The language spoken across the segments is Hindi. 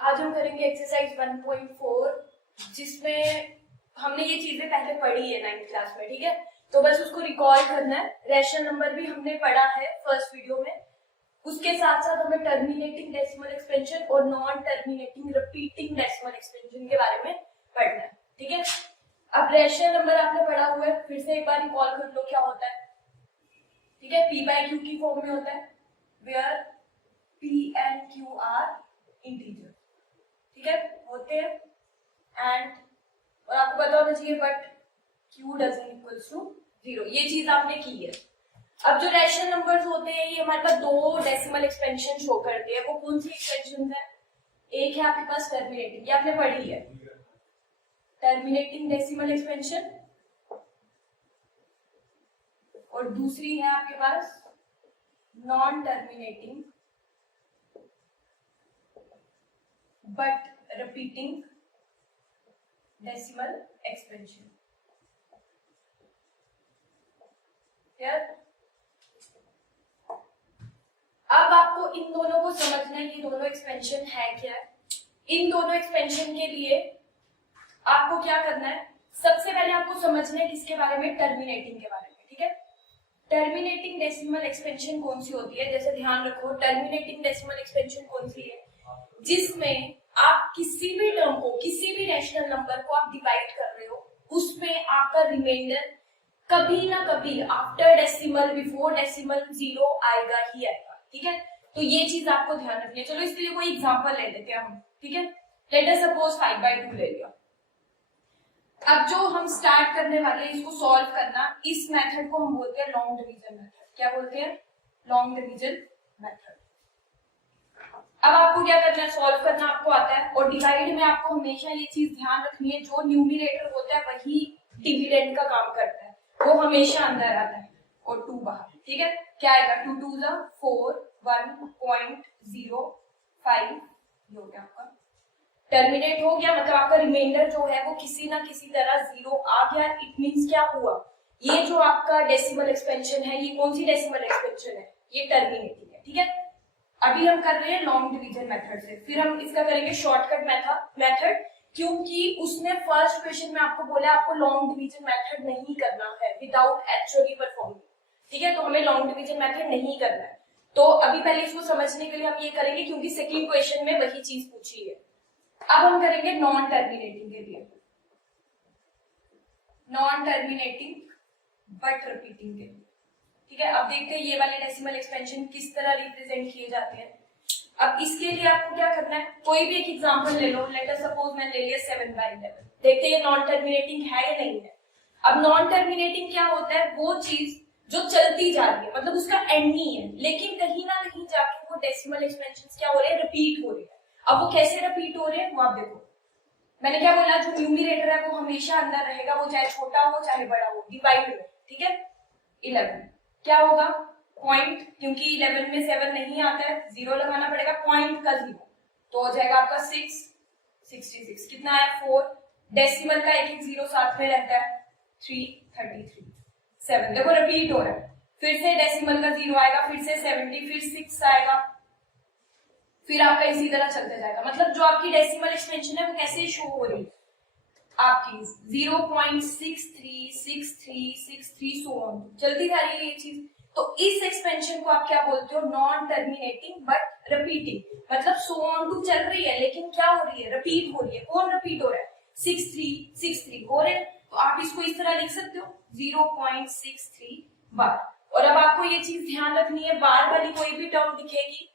आज हम करेंगे एक्सरसाइज 1.4 जिसमें हमने ये चीजें पहले पढ़ी है 9th क्लास में, ठीक है। तो बस उसको रिकॉल करना है। रैशनल नंबर भी हमने पढ़ा है फर्स्ट वीडियो में। उसके साथ साथ हमें टर्मिनेटिंग डेसिमल एक्सपेंशन और non terminating repeating decimal expansion के बारे में पढ़ना है, ठीक है। अब रैशनल नंबर आपने पढ़ा हुआ है, फिर से एक बार रिकॉल कर लो क्या होता है, ठीक है। पी बाय क्यू की फॉर्म में होता है where p and q are integer, ठीक है, होते हैं। एंड और आपको पता होना चाहिए but q doesn't equals to 0, ये चीज आपने की है। अब जो रैशनल नंबर्स होते हैं ये हमारे पास दो डेसिमल एक्सपेंशन शो करते हैं। वो कौन सी एक्सपेंशन है? एक है आपके पास टर्मिनेटिंग, ये आपने पढ़ी है, टर्मिनेटिंग डेसिमल एक्सपेंशन, और दूसरी है आपके पास non terminating but repeating decimal expansion. Clear? अब आपको इन दोनों को समझना है, ये दोनों एक्सपेंशन है क्या है। इन दोनों एक्सपेंशन के लिए आपको क्या करना है, सबसे पहले आपको समझना है किसके बारे में, टर्मिनेटिंग के बारे में, ठीक है। टर्मिनेटिंग डेसिमल एक्सपेंशन कौन सी होती है, जैसे ध्यान रखो टर्मिनेटिंग डेसिमल एक्सपेंशन कौन सी है, जिसमें आप किसी भी टर्म को, किसी भी रैशनल नंबर को आप डिवाइड कर रहे हो, उसमें आपका रिमाइंडर कभी ना कभी आफ्टर डेसिमल बिफोर डेसिमल 0 आएगा ही आएगा, ठीक है। तो ये चीज आपको ध्यान रखनी है। चलो इसके लिए कोई एग्जांपल ले लेते हैं हम, ठीक है। लेट अस सपोज 5/2 ले लिया। अब जो हम स्टार्ट करने वाले हैं इसको सॉल्व करना, इस मेथड को हम बोलते हैं लॉन्ग डिवीजन मेथड। क्या बोलते हैं? Long division method. अब आपको क्या करना है, सॉल्व करना आपको आता है, और डिवाइड में आपको हमेशा ये चीज ध्यान रखनी है, जो न्यूमरेटर होता है वही डिविडेंड का काम करता है, वो हमेशा अंदर आता है और 2 बाहर, ठीक है। क्या आएगा, 2 2 4 1.05 ये हो गया आपका। टर्मिनेट हो गया मतलब आपका रिमाइंडर जो है वो किसी ना किसी तरह 0 आ गया। इट मींस क्या हुआ, ये जो आपका डेसिमल एक्सपेंशन है, ये कौन सी डेसिमल एक्सपेंशन है, ये टर्मिनेटिंग है, ठीक है। अभी हम कर रहे हैं लॉन्ग डिवीजन मेथड से, फिर हम इसका करेंगे शॉर्टकट मेथड, क्योंकि उसने फर्स्ट क्वेश्चन में आपको बोला आपको लॉन्ग डिवीजन मेथड नहीं करना है विदाउट एक्चुअली परफॉर्मिंग, ठीक है। तो हमें लॉन्ग डिवीजन मेथड नहीं करना है। तो अभी पहले इसको समझने के लिए हम ये करेंगे, क्योंकि सेकंड क्वेश्चन में वही चीज पूछी है। अब हम करेंगे नॉन टर्मिनेटिंग के लिए, नॉन टर्मिनेटिंग बट रिपीटिंग के लिए, ठीक है। अब देखते हैं ये वाले डेसिमल एक्सपेंशन किस तरह रिप्रेजेंट किए जाते हैं। अब इसके लिए आपको क्या करना है, कोई भी एक एग्जांपल ले लो। लेट अस सपोज मैंने ले लिया 7/11। देखते हैं ये नॉन टर्मिनेटिंग है या नहीं है। अब नॉन टर्मिनेटिंग क्या होता है, वो चीज जो चलती जा रही है, मतलब उसका एंड नहीं है, लेकिन कहीं ना कहीं जाके वो डेसिमल एक्सपेंशन क्या हो रहे हैं, रिपीट हो रहे हैं। अब वो कैसे रिपीट हो रहे हैं वो आप देखो। मैंने क्या बोला, जो न्यूमरेटर है वो हमेशा अंदर रहेगा, वो चाहे छोटा हो चाहे बड़ा हो, डिवाइड में, ठीक है। 11 क्या होगा, पॉइंट, क्योंकि 11 में 7 नहीं आता है, 0 लगाना पड़ेगा, पॉइंट का 0, तो हो जाएगा आपका 66। कितना आया, 4। डेसिमल का एक 0 साथ में रहता है, 333। 7 देखो रिपीट हो रहा है, फिर से डेसिमल का 0 आएगा, फिर से 70, फिर 6 आएगा, फिर आपका इसी तरह चलते जाएगा। मतलब जो आपकी डेसिमल एक्सपेंशन है वो कैसे शो हो रही है, आपकी 0.636363 सो ऑन चलती जा रही है ये चीज। तो इस एक्सपेंशन को आप क्या बोलते हो, नॉन टर्मिनेटिंग बट रिपीटिंग। मतलब सो ऑन टू चल रही है, लेकिन क्या हो रही है, रिपीट हो रही है। कौन रिपीट हो रहा है, 6363 हो रहे हैं। तो आप इसको इस तरह लिख सकते हो 0.63 बार। और अब आपको ये चीज ध्यान रखनी है, बार वाली कोई भी टर्म दिखेगी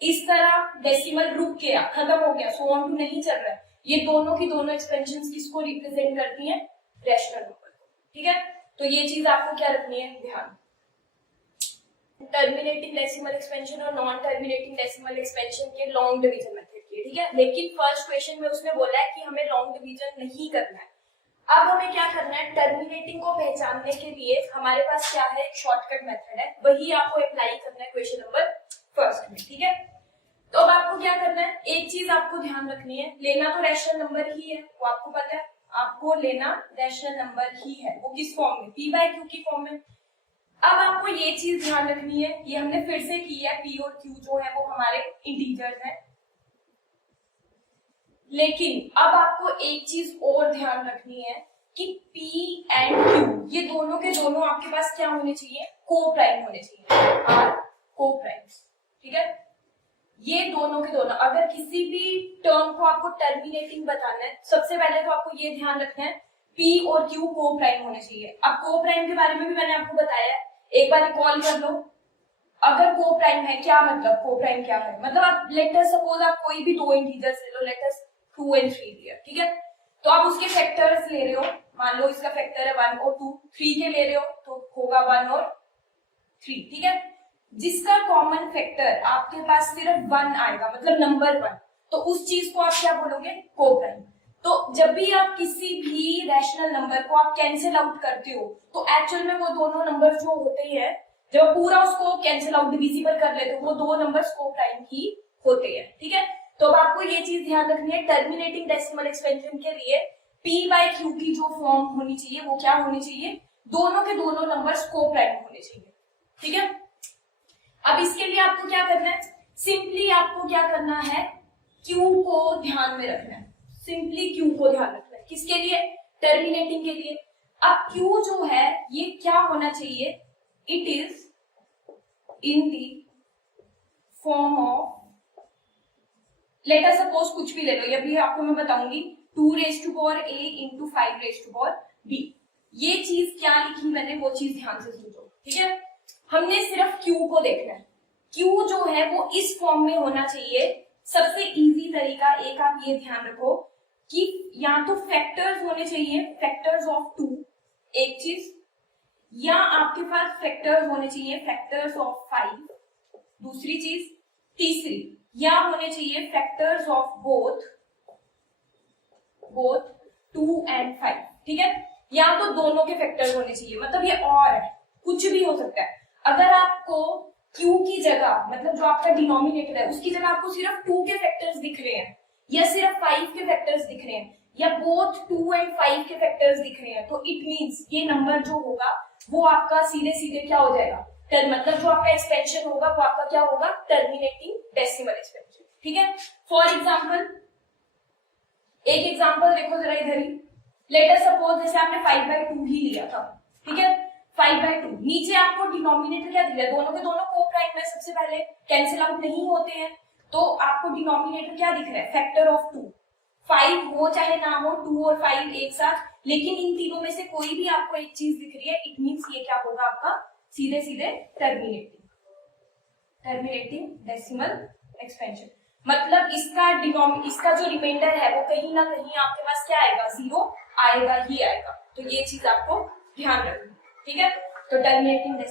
इस तरह डेसिमल रुक गया, खत्म हो गया, सो ऑन टू नहीं चल रहा है, ये दोनों की दोनों एक्सपेंशंस किसको रिप्रेजेंट करती हैं, रैशनल नंबर को, ठीक है। तो ये चीज आपको क्या रखनी है, ध्यान। टर्मिनेटिंग डेसिमल एक्सपेंशन और नॉन टर्मिनेटिंग डेसिमल एक्सपेंशन के लॉन्ग डिवीजन मेथड की, ठीक है। लेकिन फर्स्ट क्वेश्चन में उसने बोला है कि हमें लॉन्ग डिवीजन नहीं करना है। अब हमें क्या करना है, टर्मिनेटिंग को पहचानने के लिए हमारे पास क्या है, एक शॉर्टकट मेथड है, वही आपको अप्लाई करना है क्वेश्चन नंबर फर्स्ट में, ठीक है। तो अब आपको क्या करना है, एक चीज आपको ध्यान रखनी है, लेना तो रैशनल नंबर ही है, वो आपको पता है, आपको लेना रैशनल नंबर ही है, वो किस फॉर्म में, पी बाय क्यू की फॉर्म में। अब आपको ये चीज ध्यान रखनी है, ये हमने फिर से की है, पी और क्यू जो है वो हमारे इंटीजर्स हैं, लेकिन अब आपको एक चीज और ध्यान रखनी है कि P एंड Q ये दोनों के दोनों आपके पास क्या होने चाहिए, को प्राइम होने चाहिए, आर को प्राइम, ठीक है। ये दोनों के दोनों, अगर किसी भी टर्म को आपको टर्मिनेटिंग बताना है, सबसे पहले तो आपको ये ध्यान रखना है P और Q को प्राइम होने चाहिए। अब को प्राइम के बारे में भी मैंने आपको बताया है, एक बार रिकॉल कर लो। अगर को प्राइम है, क्या मतलब को प्राइम क्या है, मतलब आप लेटर सपोज आप कोई भी दो इंटीजर्स ले लो, लेटर 2 and 3 लिया, ठीक है। तो आप उसके फैक्टर्स ले रहे हो, मान लो इसका फैक्टर है 1 और 2, 3 के ले रहे हो तो होगा 1 और 3, ठीक है। जिसका कॉमन फैक्टर आपके पास सिर्फ 1 आएगा, मतलब नंबर 1, तो उस चीज को आप क्या बोलोगे, को प्राइम। तो जब भी आप किसी भी रैशनल नंबर को आप कैंसिल आउट करते हो तो एक्चुअल में वो दोनों नंबर जो होते हैं, जब पूरा उसको कैंसिल आउट डिविजिबल कर लेते हो, वो दो नंबर्स को प्राइम ही होते हैं, ठीक है। तो अब आपको ये चीज ध्यान रखनी है, टर्मिनेटिंग डेसिमल एक्सपेंशन के लिए P बाय Q की जो फॉर्म होनी चाहिए वो क्या होनी चाहिए, दोनों के दोनों नंबर्स को प्राइम होने चाहिए, ठीक है। अब इसके लिए आपको क्या करना है, सिंपली आपको क्या करना है, Q को ध्यान में रखना है, सिंपली Q को ध्यान रखना है, किसके लिए, टर्मिनेटिंग के लिए। अब Q जो है ये क्या होना चाहिए, it is in the form of, let us suppose कुछ भी ले लो, ये भी आपको मैं बताऊंगी, 2 raised to power a into 5 raised to power b। ये चीज क्या लिखी मैंने वो चीज ध्यान से समझो, ठीक है। हमने सिर्फ Q को देखना है, Q जो है वो इस फॉर्म में होना चाहिए। सबसे इजी तरीका एक आप ये ध्यान रखो कि या तो फैक्टर्स होने चाहिए, फैक्टर्स ऑफ 2 एक चीज, या आपके पास फैक्टर्स होने चाहिए फैक्टर्स ऑफ 5 दूसरी चीज, तीसरी या होने चाहिए फैक्टर्स ऑफ बोथ 2 and 5, ठीक है। या तो दोनों के फैक्टर्स होने चाहिए, मतलब ये और है, कुछ भी हो सकता है। अगर आपको Q की जगह, मतलब जो आपका डिनोमिनेटर है उसकी जगह आपको सिर्फ 2 के फैक्टर्स दिख रहे हैं, या सिर्फ 5 के फैक्टर्स दिख रहे हैं, या बोथ 2 and 5 के फैक्टर्स दिख रहे हैं, तो इट मींस ये नंबर जो होगा वो आपका सीधे सीधे क्या हो जाएगा, मतलब जो आपका एक्सपेंशन होगा वो आपका क्या होगा, टर्मिनेटिंग डेसिमल एक्सपेंशन, ठीक है। फॉर एग्जाम्पल, एक एग्जाम्पल देखो जरा इधर ही, लेट अस सपोज जैसे आपने 5/2 ही लिया था, ठीक है, 5/2, नीचे आपको डिनोमिनेटर क्या दिख रहा है, दोनों के दोनों को प्राइम में सबसे पहले कैंसिल आउट नहीं होते हैं, तो आपको डिनोमिनेटर क्या दिख रहा है, फैक्टर ऑफ 2, 5 हो चाहे ना हो, 2 और 5 एक साथ, लेकिन इन तीनों में से कोई भी आपको एक चीज दिख रही है, इट मींस ये क्या होगा आपका सीधे सीधे टर्मिनेटिंग डेसिमल एक्सपेंशन, मतलब इसका जो रिमाइंडर है वो कहीं ना कहीं आपके पास क्या आएगा, 0 आएगा ही आएगा। तो ये चीज आपको ध्यान रखनी, ठीक है। तो टर्मिनेटिंग,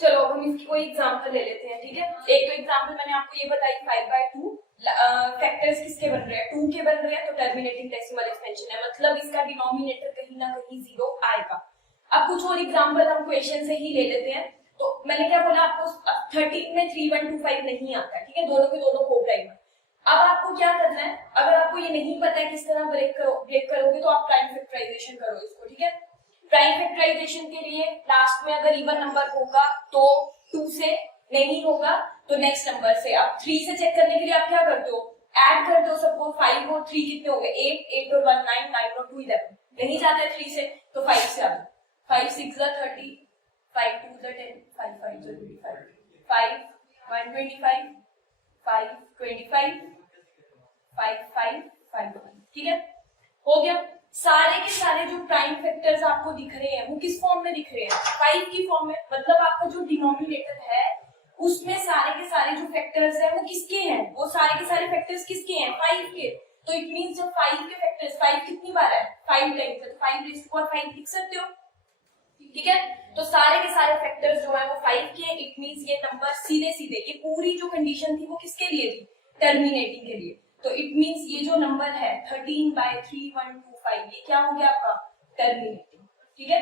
चलो हम इसकी कोई एग्जांपल ले लेते हैं, ठीक है। एक तो एग्जांपल मैंने आपको ये बताई 5/2, फैक्टर्स किसके बन रहे हैं, 2 के बन रहे हैं, तो टर्मिनेटिंग डेसिमल एक्सपेंशन है, मतलब इसका डिनोमिनेटर कहीं ना कहीं 0 आएगा। अब कुछ और एग्जांपल हम क्वेश्चन से ही ले लेते हैं। तो मैंने क्या बोला आपको, 13 में 3/125 नहीं आता है, ठीक है, दोनों के दोनों को प्राइम। अब आपको क्या करना है, अगर आपको ये नहीं पता है किस तरह ब्रेक करोगे तो आप प्राइम फैक्टराइजेशन करो इसको, ठीक है। प्राइम फैक्टराइजेशन के लिए लास्ट में अगर इवन नंबर होगा तो 2 से, नहीं होगा तो नेक्स्ट नंबर से। आप 3 से चेक करने के लिए आप क्या करते हो, ऐड करते हो सबको, 5 और 3 कितने हो गए, 8 और 1 9, 9 और 2 11, नहीं जाता है 3 से तो 5 से आ, 5 6 30, 5 2 10, 5 5 25, 5 125, 5 25, 5 5 5 1, ठीक है, हो गया। सारे के सारे जो प्राइम फैक्टर्स आपको दिख रहे हैं वो किस फॉर्म में दिख रहे हैं, 5 की फॉर्म में, मतलब आपका जो डिनोमिनेटर है उसमें सारे के सारे जो फैक्टर्स हैं वो किसके हैं, वो सारे के सारे फैक्टर्स किसके हैं, 5 के। तो इट मींस जब 5 के फैक्टर्स, 5 कितनी बार है, 5 टाइम्स है, तो 5 raised to power 5 लिख सकते हो, ठीक है। तो सारे के सारे फैक्टर्स जो है वो 5 के, इट मींस ये नंबर सीधे सीधे, ये पूरी जो कंडीशन थी वो किसके लिए थी, टर्मिनेटिंग के लिए। तो इट मींस ये जो नंबर है 13/3125 ये क्या हो गया आपका, टर्मिनेटिंग, ठीक है,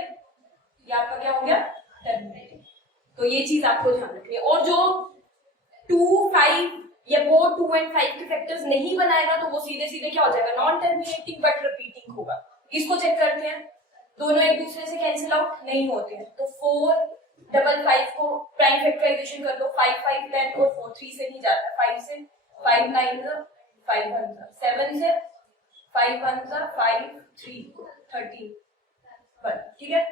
ये आपका क्या हो गया, टर्मिनेटिंग। तो ये चीज आपको ध्यान रखनी है। और जो 2 5 या वो 2 and 5 के फैक्टर्स नहीं बनाएगा तो वो सीधे सीधे क्या हो जाएगा, नॉन टर्मिनेटिंग बट रिपीटिंग होगा। इसको चेक करते हैं, दोनों एक दूसरे से कैंसिल आउट नहीं होते हैं, तो 4 5 5 को प्राइम फैक्टराइजेशन कर दो, 5 5 10 और 4 3 से नहीं जाता, 5 से 5 9 5 1 7 से 5 1 5 3 13 1, ठीक है।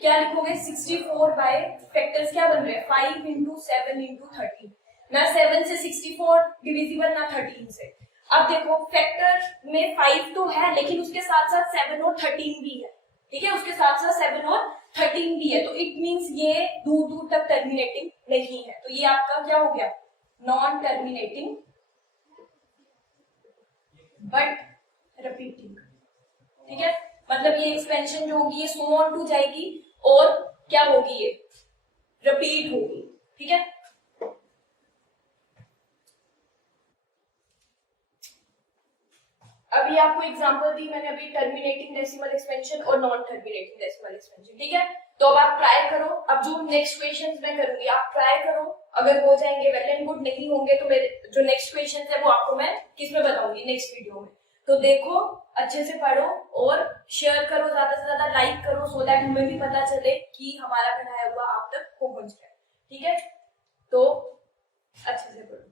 क्या लिखोगे 64 बाय फैक्टर्स क्या बन रहे हैं 5 इंटू 7 इंटू 13, ना 7 से 64 डिविजिबल ना 13 से। अब देखो फैक्टर में 5 तो है लेकिन उसके साथ साथ 7 और 13 भी है, ठीक है, उसके साथ साथ 7 और 13 भी है, तो इट मींस ये दूर दूर तक टर्मिनेटिंग नहीं है, तो ये आपका क्या हो गया नॉन टर्मिनेटिंग बट रिपीटिंग, ठीक है। मतलब ये एक्सपेंशन जो होगी ये सो ऑन टू जाएगी और क्या होगी ये रिपीट होगी, ठीक है। अभी आपको एग्जांपल दी मैंने अभी टर्मिनेटिंग डेसिमल एक्सपेंशन और नॉन टर्मिनेटिंग डेसिमल एक्सपेंशन, ठीक है। तो अब आप ट्राई करो, अब जो नेक्स्ट क्वेश्चंस मैं करूंगी आप ट्राई करो, अगर हो जाएंगे वेल एंड गुड, नहीं होंगे तो मेरे जो नेक्स्ट क्वेश्चंस है वो आपको मैं किस में बताऊंगी नेक्स्ट वीडियो में। तो देखो अच्छे से पढ़ो और शेयर करो, ज्यादा से ज्यादा लाइक करो, सो दैट हमें भी पता चले कि हमारा पढ़ाया हुआ आप तक पहुंच गया, ठीक है। तो अच्छे से पढ़ो।